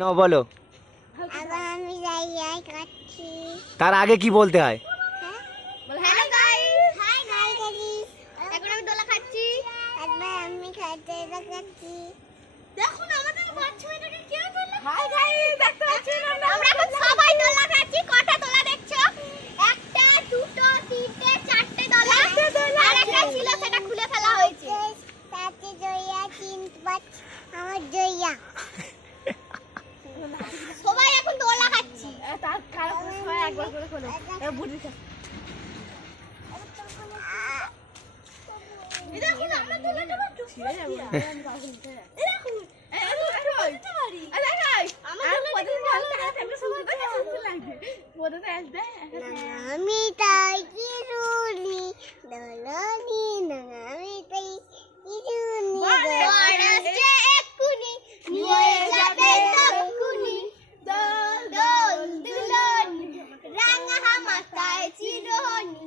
না বলো। আবার আমি যাই কাচ্ছি। তার আগে কি বলতে হয়? Hello guys, hi guys. এখন আমি দোলা খাচ্ছি। একবার আমি খাইতে দেখাচ্ছি। দেখুন আমাদের 5 মিনিটে কেউ দোলা। হাই গাইস, দেখতে পাচ্ছেন আমরা এখন সবাই দোলা খাচ্ছি। কটা দোলা দেখছো? একটা, দুটো, তিনটে, চারটে দোলা। আর একটা ছিল সেটা খুলে ফেলা হয়েছে। চারটে জয়া, তিন পাঁচ আমার জয়া। সবাই এখন দোলা খাচ্ছি। তার খারাপ সবাই একবার করে খোলো। বুড়ি খা। এই দেখুন আমরা দোলা যাবো ছিড়ে যাবো। এই দেখুন এই দেখো পারি। আরে গাইস আমরা পদে ভালো লাগে আমরা সবাই সুন্দর লাগছে। পদে আসবে আমি তাই কি রুলি দোলনি না আমি তাই কি রুলি বড়সে একুনি নিয়ে যাবে তকুনি দোল দোল দুলনি রাঙা মাথায় চিরনি